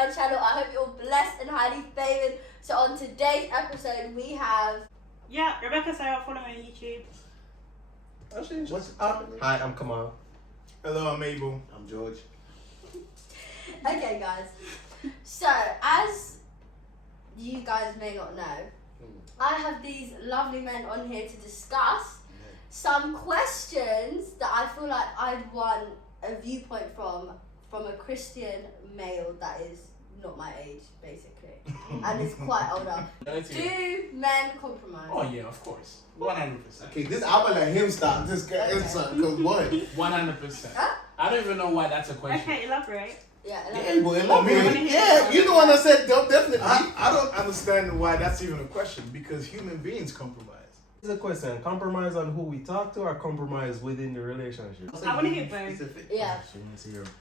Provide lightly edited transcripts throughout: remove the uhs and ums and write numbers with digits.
my channel. I hope you're blessed and highly favoured. So on today's episode we have... Yeah, Rebecca Sarah, follow me on YouTube. What's up? Hi, I'm Kamal. Hello, I'm Abel. I'm George. Okay guys, so as you guys may not know, I have these lovely men on here to discuss some questions that I feel like I'd want a viewpoint from a Christian male that is not my age, basically, and is quite older. Do men compromise? Oh yeah, of course, 100%. Okay, I'm gonna let him start. This guy, cause what? 100%. Huh? I don't even know why that's a question. Okay, elaborate. Yeah, Yeah, boy, yeah, you the one that said definitely. I don't understand why that's even a question because human beings compromise. It's a question. Compromise on who we talk to or compromise within the relationship? I want to hear both. yeah.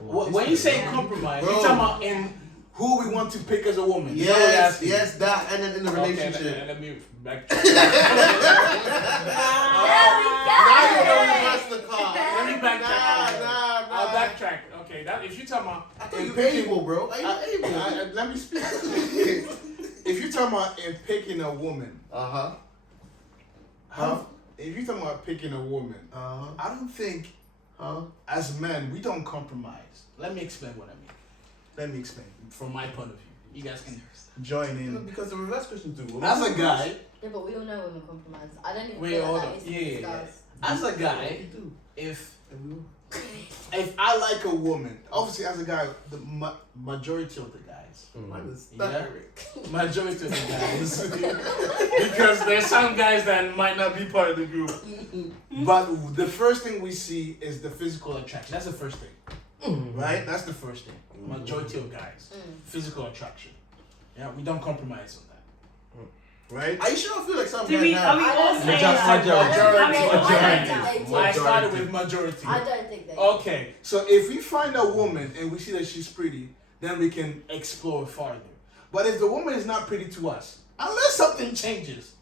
When you say compromise, you're talking about in who we want to pick as a woman. Yes, that, and then in the relationship. Okay, let me backtrack. There we go. Now you know who wants the car. Let me backtrack. Nah. I'll backtrack. Okay, that if you're talking about, I thought you able, bro. let me speak. If you're talking about in picking a woman, if you're talking about picking a woman, I don't think as men we don't compromise. Let me explain what I mean. Let me explain from my point of view. You guys can join in. Because the reverse question too. As a guy, Yeah, but we all know women compromise. I don't even Wait, feel hold like on. that is Yeah. discussed. as a guy, if I like a woman, obviously as a guy, the majority of the guys, majority of the guys, because there's some guys that might not be part of the group, but the first thing we see is the physical attraction. That's the first thing, right? That's the first thing. Majority of guys, physical attraction. Yeah, we don't compromise on that. Right? Are you sure? I feel like some Are guys we have. all saying Majority. I I started with majority. I don't think they do. Okay, so if we find a woman and we see that she's pretty, then we can explore farther. But if the woman is not pretty to us, unless something changes,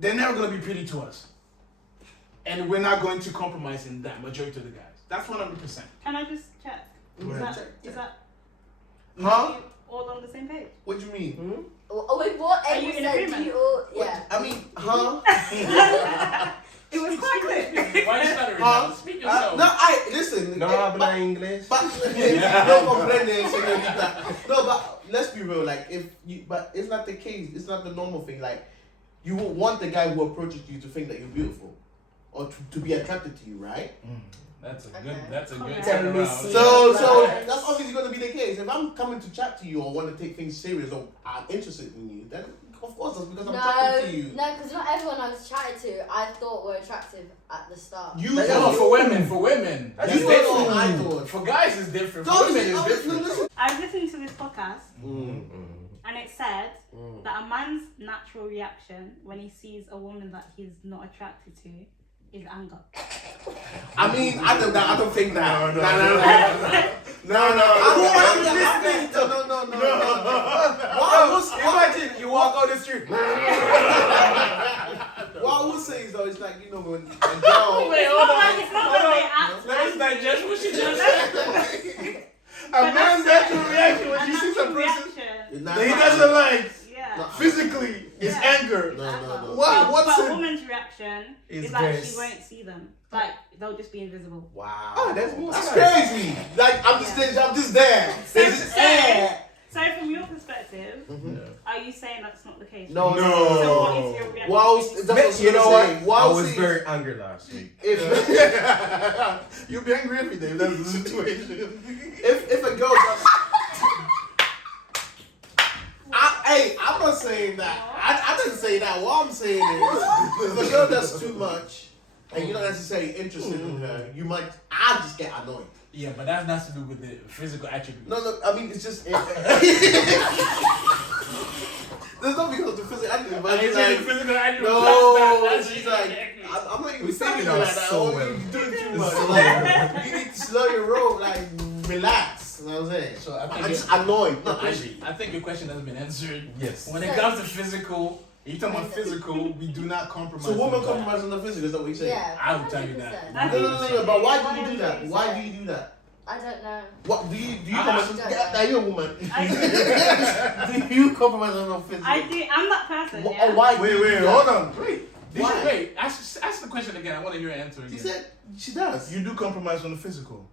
they're never going to be pretty to us. And we're not going to compromise in that, majority of the guys. That's 100%. Can I just check? Is that Huh? you all on the same page? What do you mean? With what Are you Abel in said, do agreement? you all... Yeah. I mean, huh? It was quite clear. Why are you stuttering now? Speak yourself. Listen. No habla English. But no, but let's be real. Like, but it's not the case. It's not the normal thing. Like, you will want the guy who approaches you to think that you're beautiful, or to be attracted to you, right? That's a Okay. good Okay. turnaround. So that's obviously going to be the case. If I'm coming to chat to you or want to take things serious or I'm interested in you, then of course that's because I'm attracted to you. No, because not everyone I was chatting to I thought were attractive at the start. You No, for women. That's You different. know, I thought. For guys, it's different. For Don't women, listen, it's different. listen. I was listening to this podcast and it said that a man's natural reaction when he sees a woman that he's not attracted to is anger. I mean, I don't think that. No. No. Imagine you walk on the street. What I would say is though, it's like, you know, when a girl. Wait, hold on. It's not that they act Let us digest what she just said. A man's natural reaction when A she sees a natural person reaction. that he doesn't like Yeah. physically is anger. No. What's But a it? woman's reaction It's is like grace. she won't see them. Like they'll just be invisible. Wow. Oh, that's more That's serious. crazy. Like I'm just there. There's just air. So from your perspective, are you saying that's not the case? No. So what is your reaction? You know what? I Wow, was see, very angry last week. You'll be angry every day. That's the situation. if a girl does, I'm not saying that. I didn't say that. What I'm saying is, if a girl does too much and you're not necessarily interested in her, I just get annoyed. Yeah, but that has to do with the physical attributes. No, I mean it's just. There's no because of the physical attribute, but it's like, physical attributes. no, That's she's like, I'm not even We saying think it it like out that. so Oh, well. you're doing too much. Like, you need to slow your roll, like relax. You know what I'm saying? So I think I'm just annoyed, not I angry. think your question has been answered. Yes. When it comes to physical, if you're talking about physical, we do not compromise. So women on that. compromise on the physical, is that what you're saying? Yeah. I would tell you that. 100%. No, but why do you do that? Why do you do that? I don't know. What do you I compromise? don't Yeah, know. you're a woman. I Do you compromise on your physical? I do. I'm that person. Wh- Yeah. Why? Wait, hold on. Wait. Why? Wait, ask the question again. I want to hear your answer again. She said she does. You do compromise on the physical.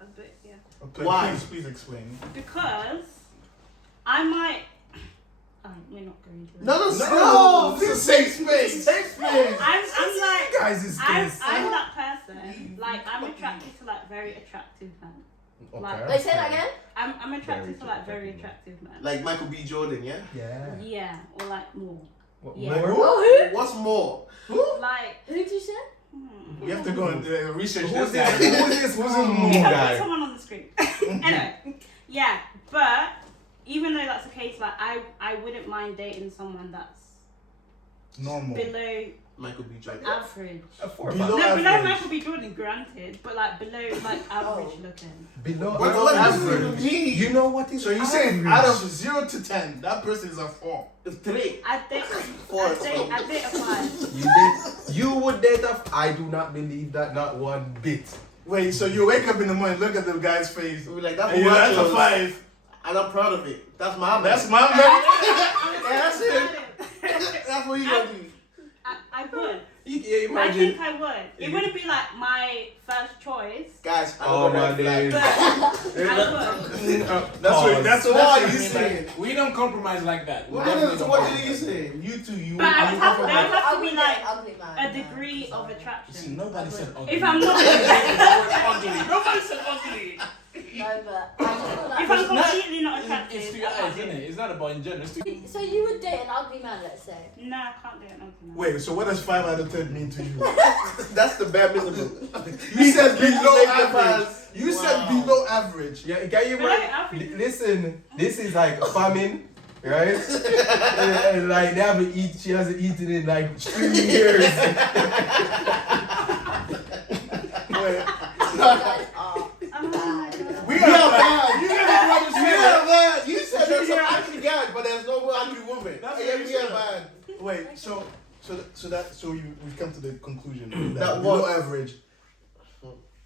A bit, yeah. Okay, Why? Please explain. Because I might. Oh, we're not going to. No, This is safe space. Safe space. I'm like. Guys, is I'm this? that person. Like I'm attracted to like very attractive men. Like, Wait, say that again. I'm attracted to like very attractive men. Like Michael B. Jordan, yeah. Yeah. Yeah, or like more. What, Yeah. more? Oh, What's more? Like. who? Who did you say? You have to go and research Who's this this? guy. Who's this? Who's this more You can guy? put someone on the screen. Anyway, yeah, but even though that's the case, like I wouldn't mind dating someone that's Normal. below Michael B. Jordan. average. A 4 Below No, below average. Michael B. Jordan, granted, but like below like average looking. Below But what average. does it mean? You know what is So you're saying average? out of 0 to 10, that person is a 4. It's 3. I date a 5. You would date a. I do not believe that, not one bit. Wait, so you wake up in the morning, look at the guy's face, We're like, that's and you're like a machos. 5. And I'm proud of it. That's my man. That's my man. That's it. That's what you gonna do. I would. You can I imagine. think I would. It wouldn't be like my first choice. Guys, I Oh know my red flag. days. I would. That's So what what you are you mean. saying? We don't compromise like that. We What definitely is don't what compromise. are you saying? You two, you. But I you would have to compromise. be like ugly man. a degree of See, attraction. nobody said ugly. If I'm not, ugly. Nobody said ugly. No, but I just feel like. if I'm completely not attractive, It's to your I can't eyes, do isn't it? It's not about in general. It's to So you would date an ugly man, let's say. No, I can't do it. No. Wait, so what does 5 out of 10 mean to you? That's the bare minimum. You said below Make the average. pass. You said Wow. below average. Yeah, can you Below imagine? average. Listen, this is like famine, right? and like they haven't eaten. She hasn't eaten in like 3 years. Wait. You guys are bad. We We are are bad. bad. You never want to We say are that. bad. You said there's some ugly guys, but there's no ugly woman. That's Yeah, what you we are said. bad. Wait, so we've come to the conclusion that That below what? average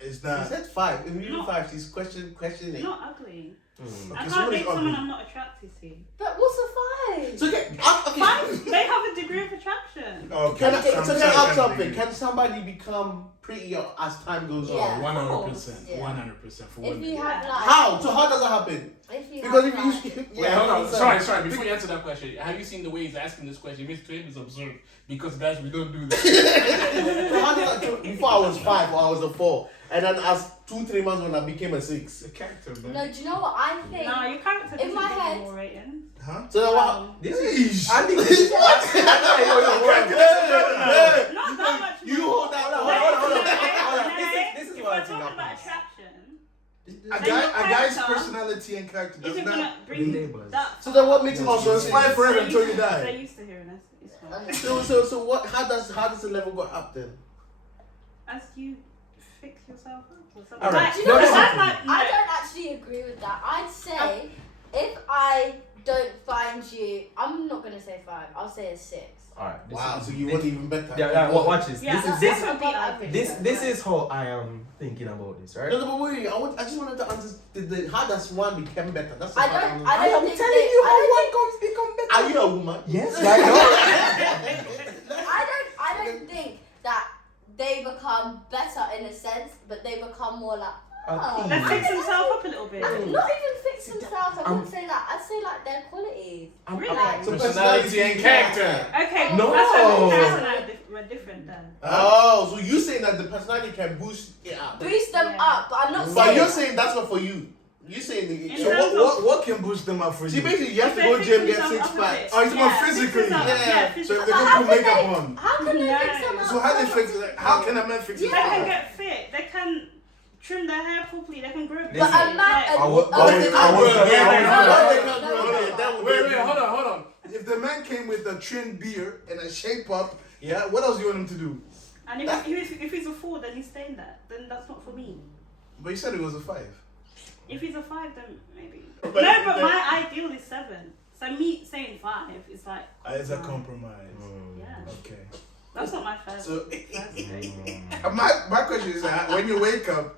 is He not. said 5. If you No. 5, she's questioning. Not ugly. I Okay, so can't what is date someone ugly? I'm not attracted to. But what's a 5? So okay, Fine, they have a degree of attraction. Okay, Can I, so so I'm can I ask sorry, something? Can somebody become prettier as time goes Yeah. on? 100%. Yeah. 100% for If women. you have like. How? So how does that happen? If you Because have if you like. Wait, hold on. 100%. Sorry. Before you answer that question, have you seen the way he's asking this question? It to him is absurd because guys, we don't do that. So how does that do- before I was 5 or I was a 4, and then as 2-3 months when I became a 6. The character, man. No, do you know what I think? No, your character In doesn't my get head- more rating. Huh? So then what? This is. Eesh. I think this is. Not that much. You more. hold that. Hold on. This This is if what I we're think talking about happens. attraction, A guy's personality and character does isn't not. gonna bring neighbours. that. So then what makes it So it's fine forever until you They're die. used to hearing us. It's fine. Okay. So what? How does the level go up then? As you fix yourself up or something. All right. Like, Do you know no, what? that's like, no. I don't actually agree with that. I'd say if I don't find you, I'm not gonna say 5. I'll say a 6. Alright. Wow. So you want even better? Yeah. Watch this. Yeah, This would be average. this is how I am thinking about this, right? No, but wait. I just wanted to understand how does one become better? That's I the part don't. wanna- I don't am think telling they, you how I one comes become better. Are you a woman? Yes, right now. I don't think that they become better in a sense, but they become more like. Oh. They fix themselves up a little bit. Not even fix themselves. I I'm- wouldn't say that. I'd say like their qualities. Really? Like, So Personality and character. Okay, No. that's why personality we're different then. Oh, so you saying that the personality can boost it up? boost them Yeah. up, but I'm not But saying. you're saying that's not for you. You're saying the, In so terms what? What can boost them up for See, you? basically, you have to If go they gym, fix get themselves 6 up a packs. bit. Oh, it's more Yeah, physically. fix themselves up. Yeah. Yeah, So physically. if they But don't how put can makeup they- on. How can they No. fix them up? So how they fix it? How can a man fix They it? can get fit. They can trim their hair properly. They can grow. Listen. But a man. Like, I would- Oh, they can't would- grow a beard. I would- Oh, they can't grow a beard. That would Wait, be- hold on. If the man came with a trimmed beard and a shape up, yeah, what else do you want him to do? and if he's a 4, then he's staying there. Then that's not for me. But you said it was a 5. If he's a 5, then maybe. But No, if but they- my ideal is 7. So me saying 5 is like. It's a compromise. Yeah. Okay. That's not my first. So first my question is that when you wake up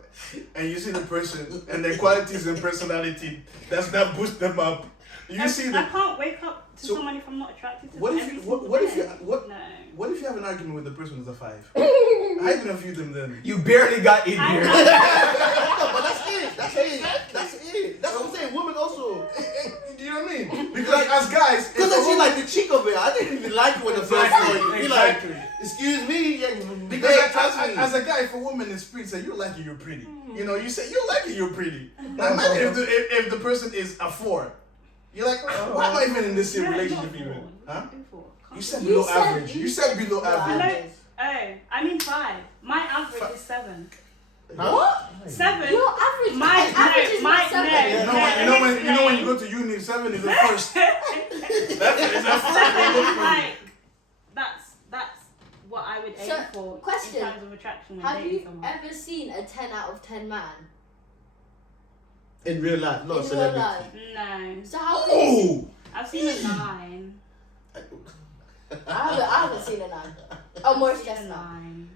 and you see the person and their qualities and personality, does that boost them up? You see I that. can't wake up to someone if I'm not attracted to What them if every you, single what if day. you what No. what if you have an argument with the person who's a 5? How you gonna view them then? You barely got in here. But that's it. That's it. That's it. That's what I'm saying. Women also. Do you know what I mean? Because like, as guys, Because if a she woman- like the cheek of it. I didn't even like it when the first Exactly, saw you. Be like, exactly. excuse me. Yeah, Because babe, like, trust me. as a guy, if a woman is pretty, say you like it, you're pretty. You know, you say you like it, you're pretty. Now imagine if the person is a 4, you're like, why am I even in this No, relationship not even? four. Huh? Not four. You said You below said- average. You said below Below average. average. Oh, I mean 5. My average is 7. What? 7. Your average. My average is not no, 7. You know when you go to uni, 7 is the first. That is a first. Like, that's what I would aim So, for question. in terms of attraction when Have dating you someone. ever seen a 10 out of 10 man? In real life, not a In real celebrity. life. No. So how can you see? Oh! I've seen a 9. I haven't seen a 9. Oh, Morris I've seen a Chestnut. 9.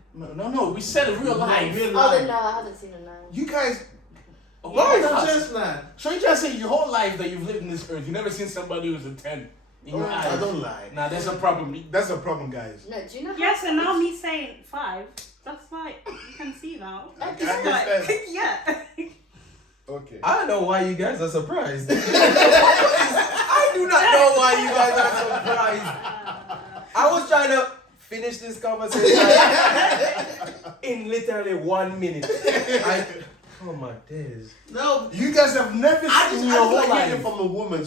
No, we said real life. Real Oh, life. then no, I haven't seen a 9. You guys. Oh, Why is my it gosh. just not? So you trying to say your whole life that you've lived in this earth, you've never seen somebody who's a 10 in your eyes? I don't lie. Nah, that's a problem. That's a problem, guys. No, do you know how? Yeah, so now me saying 5, that's like, you can see now. I That's understand. Like, yeah. Okay. I don't know why you guys are surprised. I do not know why you guys are surprised. I was trying to finish this conversation in literally 1 minute. Oh my days. No. You guys have never I seen just your whole like hearing life. it from a woman. It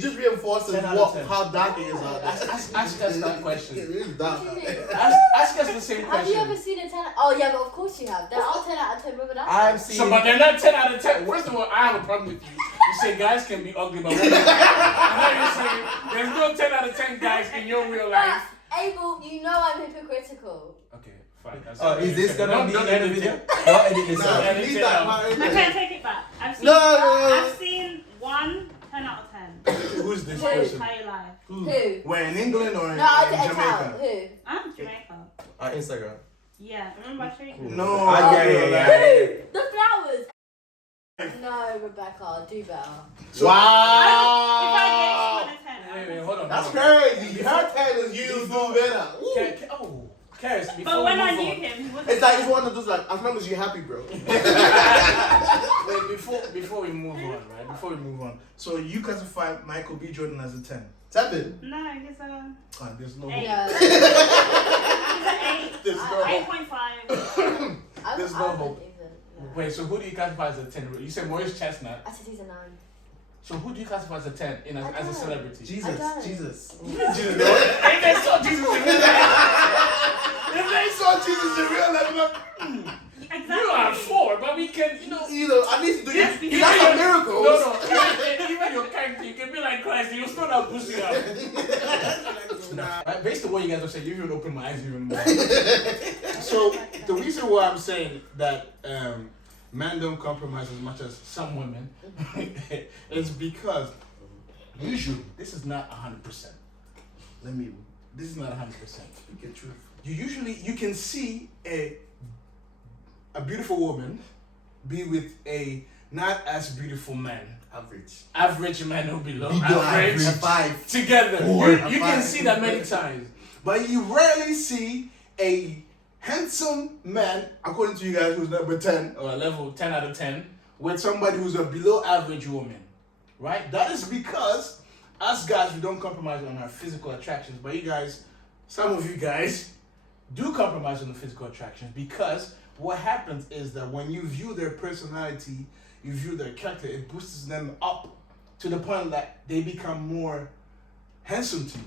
just reinforces 10 out of 10. how dark it is out there. Ask us that question. It is dark out there. Ask us the same Have question. you ever seen a 10? Oh yeah, but of course you have. There are 10 out of 10 women out I've there. seen. So, but they're not 10 out of 10. First of all, I have a problem with you. You say guys can be ugly, but women. And now you're saying there's no 10 out of 10 guys in your real life. Abel, you know I'm hypocritical. Okay, fine. Oh, is this gonna be Don't in the edit video? it. Don't edit this No, out. edit leave it that out. part in Okay, there. take it back. I've seen, No. I've seen 1 10 out of 10. Who's this Who? person? Entire life. Who? Where, in England or in, No, I'll in take Jamaica? out. Who? I'm Jamaica. On Instagram. Yeah, remember I showed you? No. Ah, yeah. The flowers. No, Rebecca, do better. If I Wow. gave someone a 10, Wait, hold on. That's hold on. crazy. Her 10 is you do better. Ooh. Caris, before but we when I move knew on. him, he wasn't. It's like it's one of those like as long as you're happy, bro. Wait, before we move on, right? Before we move on. So you classify Michael B. Jordan as a 10. 7. No, he's a Ah, there's no. 8. Yeah. He's an 8. There's no hope. 8.5. There's no hope. Wait, so who do you classify as a 10? You said Morris Chestnut. I said he's a 9. So who do you classify as a 10 I as a don't. celebrity? Jesus, I don't. Jesus. Jesus, no. If they saw Jesus in real life, if they saw Jesus in real life, like, Exactly. you are 4, but we can, you know. You know, at least do Yes, you. because- That's a miracle. No, even your character, you can be like Christ, you'll still not pussy up. Right, based on what you guys are saying, you even open my eyes even more. So, the reason why I'm saying that men don't compromise as much as some women is because usually, this is not 100%. This is not 100%. Speak the truth. You can see a beautiful woman be with a not as beautiful man. Average man or below. Average. 5. Together. Four. You can Five. see that many times. But you rarely see a handsome man, according to you guys, who's number 10 or a level 10 out of 10, with somebody who's a below average woman. Right? That is because us guys, we don't compromise on our physical attractions. But you guys, some of you guys, do compromise on the physical attractions because what happens is that when you view their personality, you view their character, it boosts them up to the point that they become more handsome to you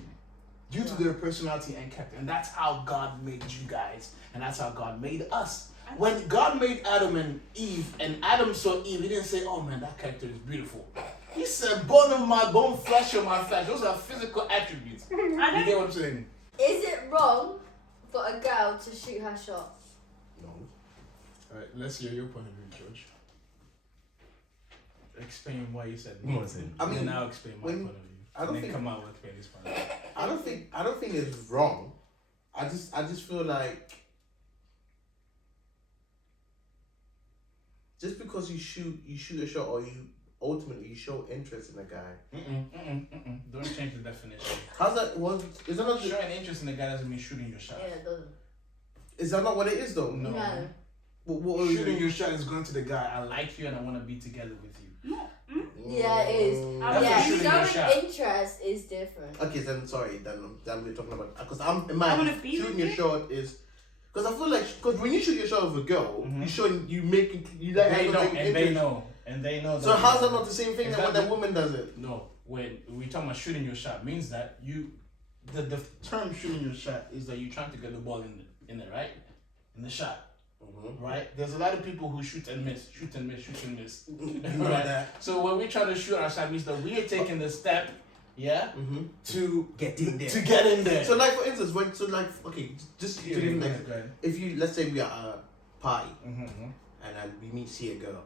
due to their personality and character. And that's how God made you guys, and that's how God made us. When God made Adam and Eve, and Adam saw Eve, he didn't say, oh man, that character is beautiful. He said, bone of my bone, flesh of my flesh. Those are physical attributes. You get what I'm saying? Is it wrong for a girl to shoot her shot? No. Alright, let's hear your point of view, George. Explain why you said Come no. on, Sam. I mean, and then I'll explain my when- point of view. I don't and then think- come out with explain this point of view. I don't think it's wrong I just feel like just because you shoot a shot or you ultimately show interest in a guy. Don't change the definition. How's that? Well, is that not? Showing interest in a guy doesn't mean shooting your shot. Yeah, it doesn't. Is that not what it is though? No. What Shooting your shot is going to the guy. I like you and I want to be together with you. Yeah, it is. That's Yeah, shooting your shot. showing interest is different. Okay, then sorry. Then we're talking about because I'm in my I wanna be shooting with your you. shot is because I feel like because when you shoot your shot with a girl, you let her They know, make and interest. they know, and they know. So how's that not the same thing Is that when that that woman does it? No, when we talk about shooting your shot, means that the term shooting your shot is that you're trying to get the ball in there, right? In the shot, right? There's a lot of people who shoot and miss. Right? So when we try to shoot our shot, means that we are taking the step, to Get in there. to get in there. So like for instance, just to give an example, Okay. if you let's say we are at a party and then we see a girl,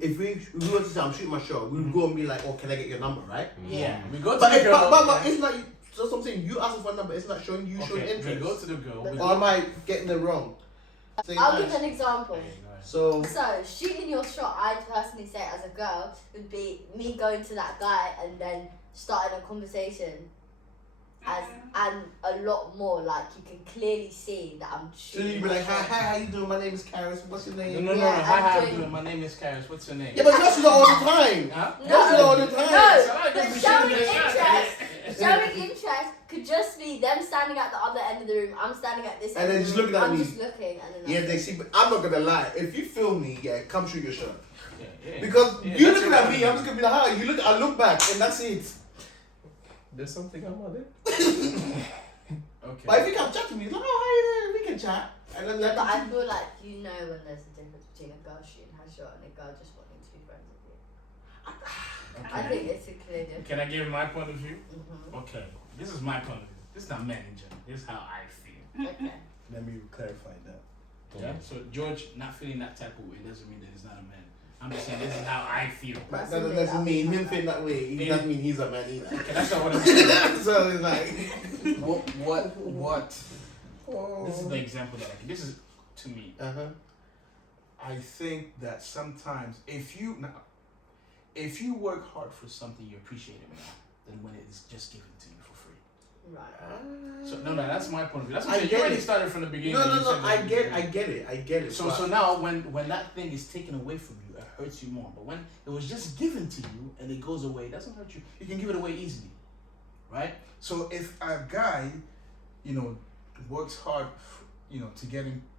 if we were to say I'm shooting my shot, we would go and be like, oh, can I get your number, right? Yeah, we go to But the girl. but it's like so something you asking for a number, it's not showing you showing Okay, interest. we go to the girl. we Or go- am I getting it wrong? I'll give an example. So So, shooting your shot, I'd personally say as a girl, would be me going to that guy and then starting a conversation and a lot more, like you can clearly see that I'm so shooting. you'd be my like, hi, shot. how you doing? My name is Caris. What's your name? No. Yeah, Hi, I'm how you doing- doing? My name is Caris. What's your name? Yeah, but that's not all the time. Huh? That's not all the time. No, So I but guess we showing shouldn't have interest, showing interest could just be them standing at the other end of the room, I'm standing at this And end then of just the room, looking at I'm me. just looking, and then Yeah, I'm they see. But I'm not gonna lie. If you film me, come shoot your shot. Yeah. Because Yeah, you're that's looking what at I me, mean. I'm just gonna be like, hi. You look. I look back, and that's it. There's something I'm on it. Okay. But if you come chat to me, it's like, oh, hi, we can chat. And then Yeah, but I feel like you know when there's a difference between a girl shooting her shot and a girl just wanting to be friends with you. I think it's a clear difference. Can I give my point of view? Mm-hmm. Okay. This is my point of view. This is not man in general. This is how I feel. Okay. let me clarify that. Yeah. So George not feeling that type of way doesn't mean that he's not a man. I'm just saying this is how I feel. But That's that a doesn't bit mean up. him feeling that way. It doesn't mean he's a man either. Okay, that's not what I'm saying. So it's like, What? This is the example that I give. This is to me. uh-huh. I think that sometimes if you work hard for something, you appreciate it more than when it is just given to you for free. Right. So no, that's my point of view. That's what I I'm saying. get You already it. started from the beginning. No, and you said I that you get it. So but- so now when that thing is taken away from you, it hurts you more. But when it was just given to you and it goes away, it doesn't hurt you. You can give it away easily, right? So if a guy, works hard,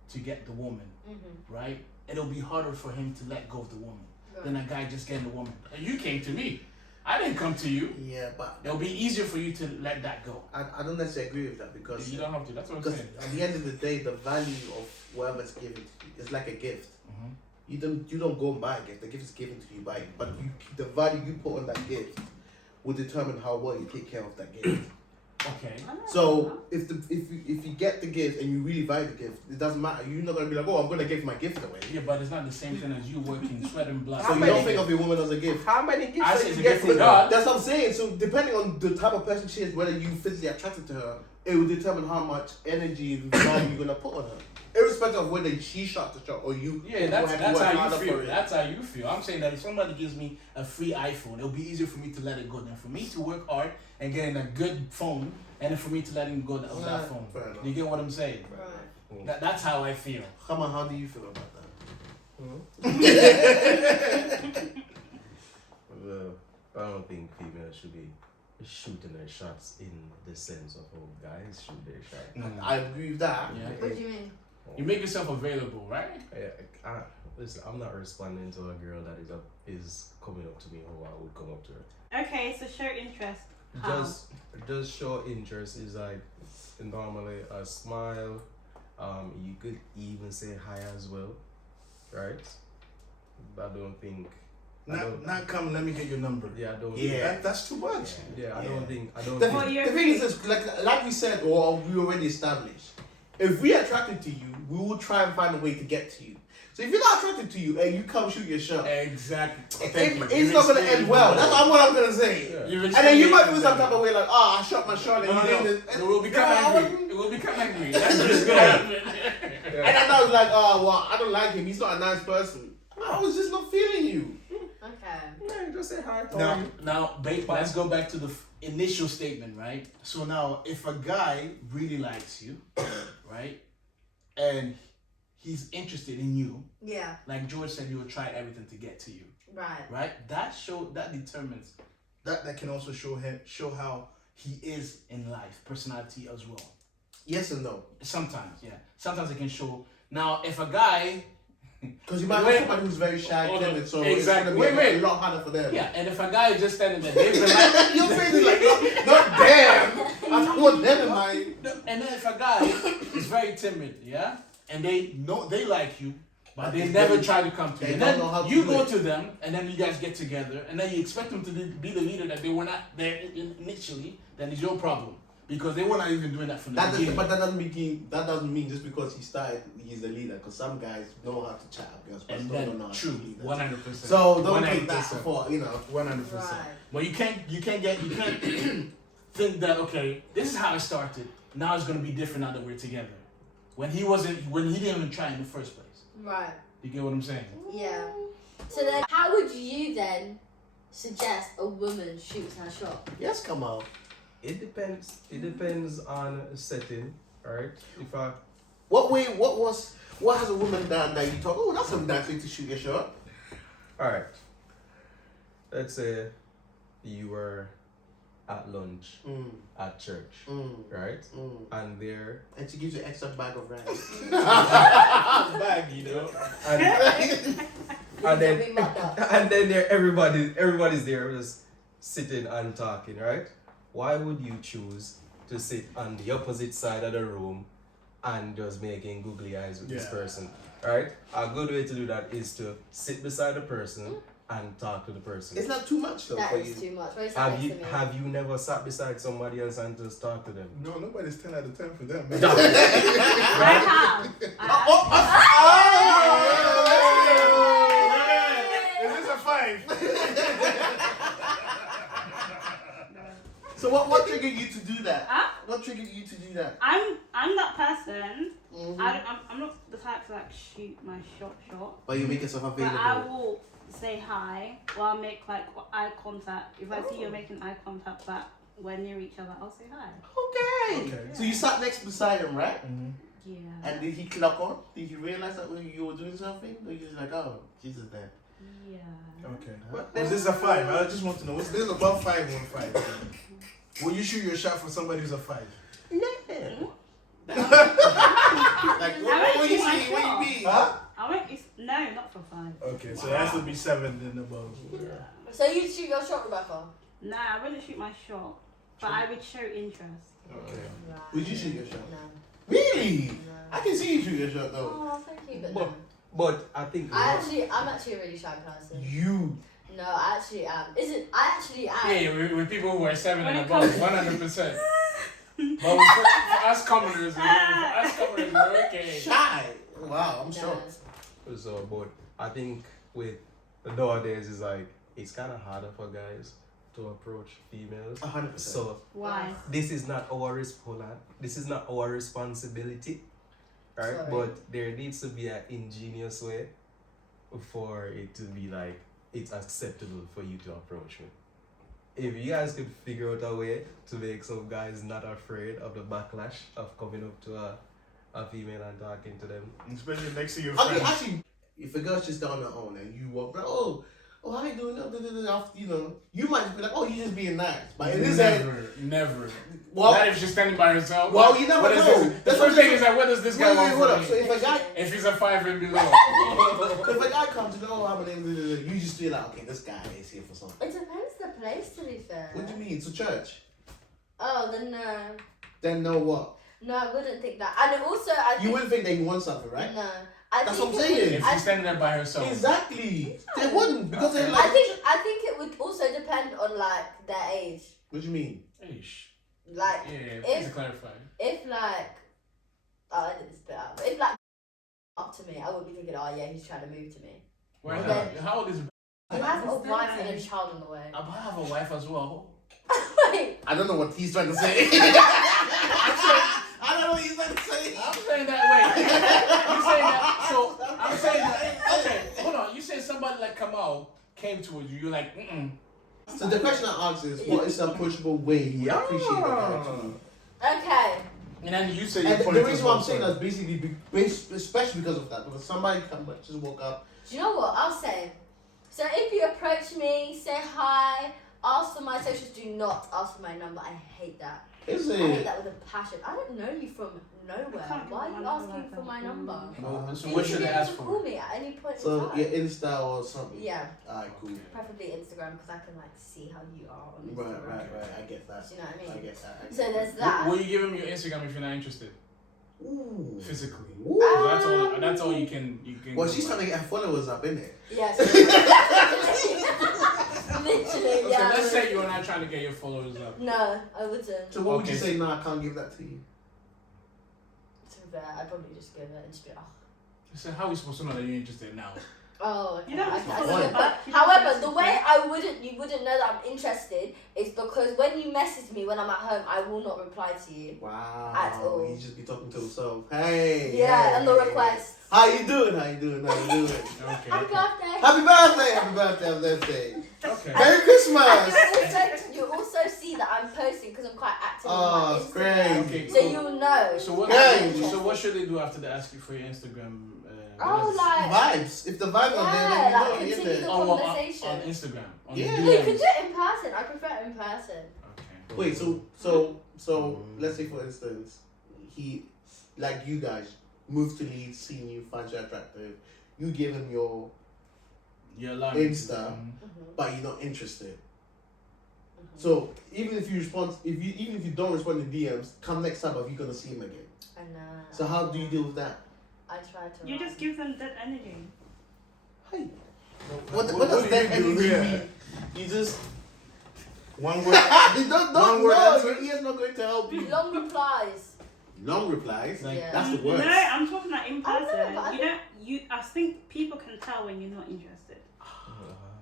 to get the woman, Mm-hmm. right? It'll be harder for him to let go of the woman than a guy just getting the woman. And you came to me. I didn't come to you. Yeah, but It'll be easier for you to let that go. I don't necessarily agree with that because You don't have to. That's what I'm because saying. at the end of the day, the value of whatever's given to you is like a gift. Mhm. You don't go and buy a gift. The gift is given to you by it. But the value you put on that gift will determine how well you take care of that gift. Okay. So if you get the gift and you really value the gift, it doesn't matter. You're not gonna be like, oh, I'm gonna give my gift away. Yeah, but it's not the same thing as you working sweat and blood. So you don't think of a woman as a gift. How many gifts I are say you it's a gift getting? from God. That's what I'm saying. So depending on the type of person she is, whether you physically attracted to her, it will determine how much energy and value you're gonna put on her. Irrespective of whether she shot the shot or you. Yeah, that's work how harder you feel. for it. That's how you feel. I'm saying that if somebody gives me a free iPhone, it'll be easier for me to let it go than for me to work hard and getting a good phone, and then for me to let him go of that phone. Fair enough. You get what I'm saying? Right. That's how I feel. Come on, how do you feel about that? Well, I don't think females should be shooting their shots in the sense of how guys shoot their shot. I agree with that. Yeah. What do you mean? You make yourself available, right? Listen, I'm not responding to a girl that is coming up to me how I would come up to her. Okay, so show interest. How? Just show interest is like normally a smile. You could even say hi as well, right? But I don't think. Not come. Let me get your number. Yeah, I don't. Yeah. That's too much. Yeah, I Yeah. don't think. I don't. The, think. What do you the thing is, this, like we said, or we already established, if we are attracted to you, we will try and find a way to get to you. So if you're not attracted to you and you come shoot your shot, Exactly. Thank you. it's not gonna end well. That's what I'm gonna say. Yeah. And then you might feel some type of way like, oh, I shot my shot and you didn't. It will become angry. It will become angry. That's what's gonna happen. And I was like, oh, well, I don't like him. He's not a nice person. I was just not feeling you. Okay. Yeah, just say hi. Now, babe, let's go back to the initial statement, right? So now, if a guy really likes you, Right? and he's interested in you, Yeah. Like George said, he will try everything to get to you, Right. right? That determines that can also show how he is in life, personality as well. yes and no. Sometimes, yeah. Sometimes it can show. Now, if a guy, Because you might have somebody who's very shy, timid, so Exactly. it's going to Wait. be a lot harder for them. yeah, and if a guy is just standing there, they've been like, Your face is like, not damn. I thought them in mind. and then if a guy is very timid, yeah, and they know they like you, but they never try to come to they you. And don't then know how to you do go it. to them, and then you guys get together, and then you expect them to be the leader that they were not there initially. Then it's your problem because they were not even doing that from the beginning. But that doesn't mean just because he started, he's the leader. Because some guys know how to chat up girls, but And some then don't know how to true, lead. 100%. So don't take that 100%. for 100%. Right. Well, you can't think that okay, this is how it started. Now it's gonna be different now that we're together. When he didn't even try in the first place. Right. You get what I'm saying? Yeah. So then, how would you then suggest a woman shoots her shot? Yes, come on. It depends. It depends on setting, right? If I What has a woman done that you thought, oh, that's a nice way to shoot your shot? Alright. Let's say you were at lunch at church, right? And there And she gives you extra bag of rice. Bag, you know. and then Every mother. and then there everybody's there just sitting and talking, right? Why would you choose to sit on the opposite side of the room and just making googly eyes with this Yeah. person? Right? A good way to do that is to sit beside the person and talk to the person. It's not too much though That for is you. too much. Why is that next to me? Have you never sat beside somebody else and just talk to them? No, nobody's 10 out of 10 for them. I have. Is this a 5? So what triggered you to do that? Huh? What triggered you to do that? I'm that person. Mm-hmm. I'm not the type to like shoot my shot, But you make yourself but I available. will say hi or I'll make like eye contact. If I see you're making eye contact that we're near each other, I'll say hi. Okay. So you sat next beside him, right? Yeah. And did he clock on? Did he realize that you were doing something? Or you just like, oh, Jesus, then. Yeah. Okay. But Was this a 5? I just want to know. Was this above 5 or 5? Will you shoot your shot for somebody who's a 5? Like, I what went you to my see? What shop. you mean? Huh? No, not for 5. Okay, so it has to be 7 then above. So you shoot your shot, Rebecca? No, I wouldn't shoot my shot, but I would show interest. Okay. Would you shoot your shot? No. Really? No. I can see you shoot your shot though. Oh, thank you, but But- no. But I think I'm actually a really shy person. You. No, I actually am. I actually am. Yeah, with people who are 7 When and it above, comes- 100%. But for us commoners, we're okay. Shy. Wow, I'm No. shocked. so. But I think with nowadays is like it's kind of harder for guys to approach females. 100%. So Why? this is not our responsibility, right? Sorry. But there needs to be an ingenious way for it to be like it's acceptable for you to approach me. If you guys could figure out a way to make some guys not afraid of the backlash of coming up to a female and talking to them. Especially next to your Okay, friend. actually, if a girl's just on her own and you walk, like, oh, how you doing? You know, you might just be like, oh, you just being nice. But in this end, Never. well, Not if she's standing by herself. well, you never What is know. this? The first thing is like, what does this guy want hold from up. me? So if a guy, If he's a 5 and below. if a guy comes, you know, I'm you just feel like, okay, this guy is here for something. It depends the place, to be fair. What do you mean? It's a church. Oh, then no. Then know what? No, I wouldn't think that. And also, I think... You wouldn't think that you want something, right? No. I That's think what I'm it saying. would- If I, she's standing there by herself. Exactly. They wouldn't because they're like. I think it would also depend on, like, their age. What do you mean? Eish. Like, Yeah, if- please clarify. if, like... Oh, I didn't spit out. But if, like, up to me, I would be thinking, oh yeah, he's trying to move to me. Wait, Then- how old is he? He has a wife and a child on the way. I have a wife as well. Wait, I don't know what he's trying to say. I don't know what he's trying to say. I'm saying that, wait. You saying that, so I'm saying that, okay, hold on. You say somebody like Kamal came towards you, you're like, So the question I asked is, what is the approachable way you would appreciate the guy actually? okay. and then you say And you're the reason why I'm saying that is basically, especially because of that, because somebody just woke up. Do you know what I'll say? So if you approach me, say hi, ask for my socials, do not ask for my number. I hate that. Is I hate it? that with a passion. I don't know you from nowhere. can't Why are give you my asking number for like my that. number? So You what should should be I able ask to for? call me at any point So in time. your Insta or something? Yeah, Alright, cool. preferably Instagram because I can like see how you are on Right, Instagram. right. I get that. Do you know what I mean? I get that. I get So that. there's that. Will you give him your Instagram if you're not interested? Ooh. Physically. Ooh. That's all you can Well, go she's by. trying to get her followers up, innit? Yes. Literally, Okay, yeah. let's say you're not trying to get your followers up. No, I wouldn't. So what would you Okay. say? No, I can't give that to you. To be fair, I'd probably just give it and just be, oh. So how are we supposed to know that you're interested now? Oh, okay. You don't I have to see follow it. it back. You don't However, have to the way follow you wouldn't know that I'm interested is because when you message me when I'm at home, I will not reply to you. Wow. At all. He just be talking to himself. Hey. Yeah, hey, and the hey, request. How you doing? How you doing? How you doing? Okay. Happy birthday. Happy birthday! Happy birthday! Happy birthday! Okay. Merry And Christmas! you also see that I'm posting because I'm quite active Oh, on my it's Instagram. great. Okay, So cool. you'll know. So what? Hey. So what should they do after they ask you for your Instagram? Oh, like Vibes. If the vibes are there, yeah, then like you know continue you're the there. conversation. On Instagram. On Yeah. the No, you can DMs. do it in person. I prefer it in person. Okay. Wait, so let's say for instance, he, like you guys, moved to Leeds, seen you, finds you attractive. You give him your, Yeah, like Insta. but you're not interested. So even if you respond, even if you don't respond to DMs, come next time, are you gonna see him again? I know. So how do you deal with that? I try to. You just give them that energy. Hey, what does do that you do energy here? mean? You just One word. don't One word know. answer? Your ear's not going to help you. long replies. Long replies. Like, Yeah. That's the No, word. I'm talking like in I know, person. but I I think people can tell when you're not interested.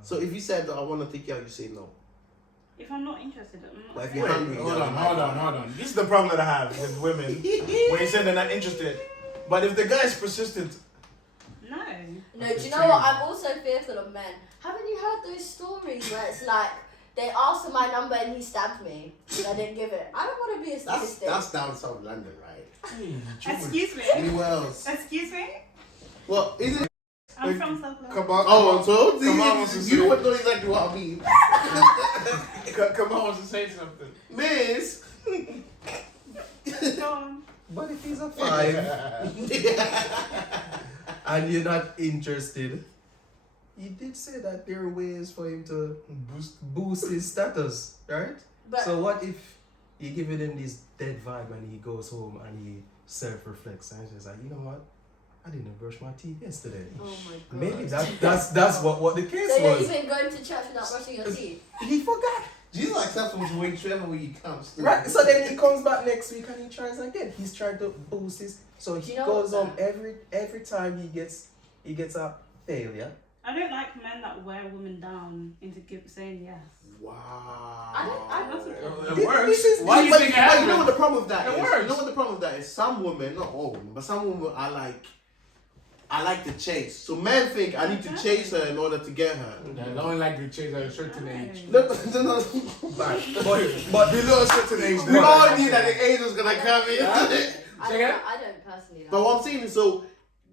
So if you said that I want to take you out, you say no. If I'm not interested, I'm not. But if saying- you're hungry, Hold on. This is the problem that I have with women when you say they're not interested. But if the guy is persistent, No. No, do you know what? I'm also fearful of men. Haven't you heard those stories where it's like they asked for my number and he stabbed me and I didn't give it? I don't want to be a statistic. That's down south London, right? Excuse me. Anywhere else? Excuse me. Well, is it? I'm from South London. come on. Oh, so Come on, wants to say- you would know exactly what I mean, Come on, wants to say something. Miss. Go on. But if he's a 5 and you're not interested, he did say that there are ways for him to boost his status, right? But So what if you giving him this dead vibe and he goes home and he self-reflects and he's like, you know what? I didn't brush my teeth yesterday. oh my god. Maybe that's what the case So you're was. even going to church without brushing your teeth? He forgot. Jesus accepts him to whichever way he comes. Too. Right. So then he comes back next week and he tries again. He's trying to boost his. So Do he you know goes what, on every time he gets a failure. I don't like men that wear women down into saying yes. Wow. I don't- It works. This is- Why do you But- think it but you know happens? what the problem with that It is? works. You know what the problem with that is? Some women, not all women, but some women are like, I like to chase. So men think I need to chase her in order to get her. I don't like to chase at a certain age. No. But Below a certain age. We all knew that the age was gonna come in. I Say again? don't personally like But what I'm saying is, so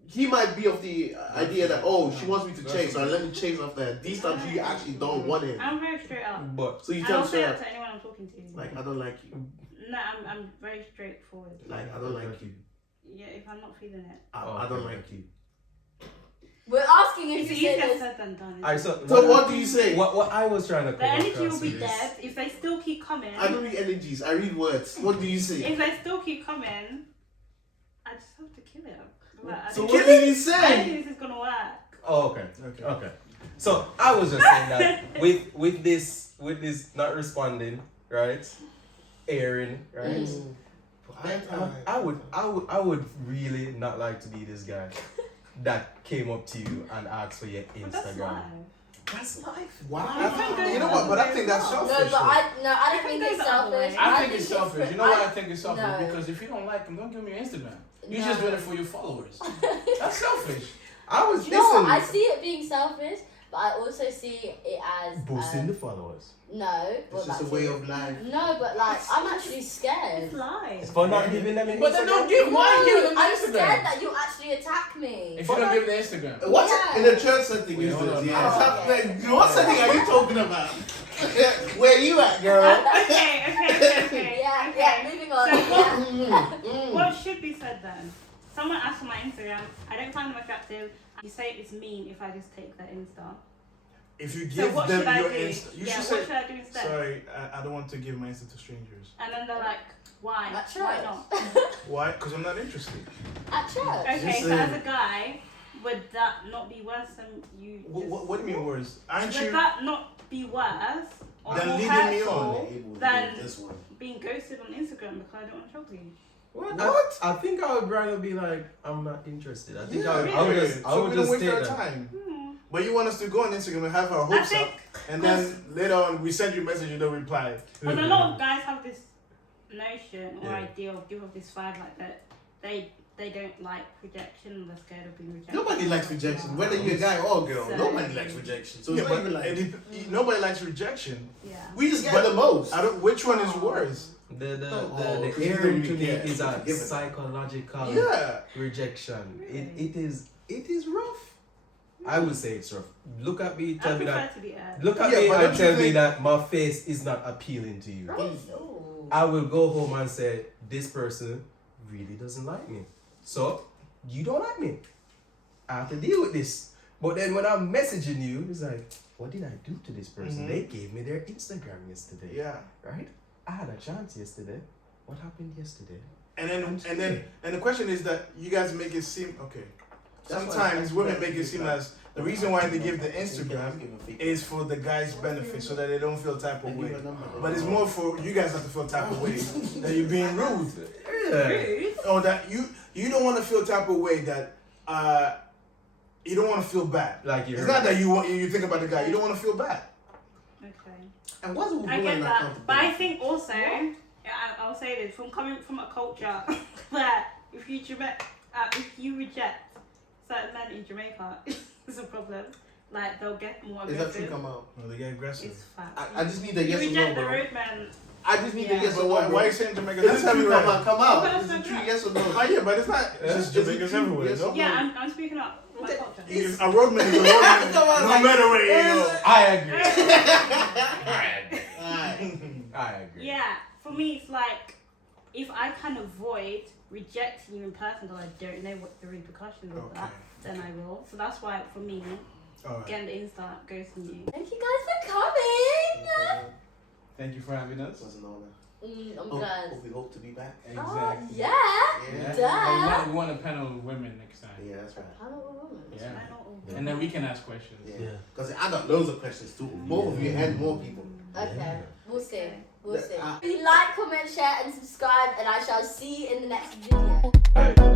he might be of the idea that, oh, she wants me to chase, so let me chase after her. These times you actually don't want him. I'm very straight up. So you And tell I'll say her, that to anyone I'm talking to. like, I don't like you. No, I'm very straightforward. Like, I don't like you. Yeah, if I'm not feeling it. I don't like you. We're asking if It's you say easier this. said than done. Alright, so What do you say? What I was trying to The come energy across will be is- dead if they still keep coming. I don't read energies, I read words. What do you say? If they still keep coming, I just have to kill it. Like, I So don't- what did you I don't say? think this is gonna work. Oh, okay. So I was just saying that with this not responding, right? Airing, right? I would really not like to be this guy. that came up to you and asked for your But that's Instagram. life. That's life. Wow. You know what? But I think that's No, selfish. but though. I don't think it's the other way. selfish. I think it's selfish. You know why I think it's selfish? No. Because if you don't like them, don't give me your Instagram. You're No. just doing it for your followers. That's selfish. I was No, listening. I see it being selfish, but I also see it as boosting the followers. no. Well, It's just a that's way it. of life. No, but like I'm actually scared. It's life. For not giving them an But then don't Instagram. give why give them I'm Instagram. scared that you'll actually attack me. If you don't give them the Instagram. What Yeah. in a church setting Wait, is hold this? on. Yeah. Oh, okay. What setting are you talking about? Where you at, girl? Okay. Yeah, moving on. So what, Mm. what should be said then? Someone asked for my Instagram. I don't find them attractive. You say it's mean if I just take their Insta. If you So give what them should I your do? Insta, you Yeah, should what say, should I do instead? Sorry, I don't want to give my Insta to strangers. And then they're like, why? At church. Why not? Why? Because I'm not interested. At church. Okay, so say- as a guy, would that not be worse than you? What do you mean worse? Aren't Would you? that not be worse or Then more leading me hurtful on. than This one. being ghosted on Instagram because I don't want to talk to you? What? I think I would rather be like, I'm not interested. I think Yeah, I would just, so I would we don't just waste stay our there. time. Hmm. But you want us to go on Instagram and have our I hopes up, think and then later on we send you a message, you don't reply. because a lot of guys have this notion or Yeah. idea of give off this vibe like that they don't like rejection and they're scared of being rejected. Nobody likes rejection, whether you're a guy or a girl. So- Nobody likes rejection. So Yeah, it's not but even like nobody likes rejection. Yeah. we just get But the most. I don't. Which one is worse? The Oh, the 'cause you air don't to really me care. is a Forgive it. psychological Yeah. rejection. Really? It is rough. I would say it's rough. Look at me, I tell me prefer that. to be aired. Look at Yeah, me but and don't you tell me think- that my face is not appealing to you. Ooh. I will go home and say, this person really doesn't like me. So, you don't like me. I have to deal with this. But then when I'm messaging you, it's like, what did I do to this person? Mhm. They gave me their Instagram yesterday. Yeah. Right? I had a chance yesterday. What happened yesterday? And the question is that you guys make it seem okay. That's why- Sometimes women that's make it why- seem as the reason why they give the Instagram is for the guy's benefit, so that they don't feel type of way. But it's more for you guys not to feel type of way that you're being rude, Yeah. Rude. or that you don't want to feel type of way that you don't want to feel bad. Like you're It's not that you think about the guy. You don't want to feel bad. Okay. And what's a I woman get not that, comfortable? but I think also, I'll say this from coming from a culture where if you reject certain men in Jamaica, it's a problem. Like they'll get more Is that true? aggressive. Come out. Well, they get aggressive. It's fact. I just need a you yes or no, reject the bro. road man. I just need a Yeah. yes or But no, why bro. are you saying Jamaica? Is That's it true? everywhere. Come out. Come out. Okay, Is it that's true? right. Yes or no? Oh yeah, but it's not. It's just Is it Jamaica's true? everywhere. Yes No? or no? Yeah, I'm speaking up my culture. If a roadman is a roadman, Come on, no like- matter where you go. I agree. Alright. I agree. Yeah, for me it's like if I can avoid rejecting you in person because I don't know what the repercussions of that, then I will. So that's why for me, Alright. getting the Insta goes to you. Thank you guys for coming. Thank you for having us. It was an honor. I'm glad. We hope to be back. Oh, yeah. Yeah. Duh. We want a panel of women next time. Yeah, that's right. Hello, woman. Yeah. I not all. And then we can ask questions. Yeah. Because I got loads of questions too. Both of you and more people. Okay, we'll see. Okay. We'll see. Uh, Please like, comment, share, and subscribe, and I shall see you in the next video.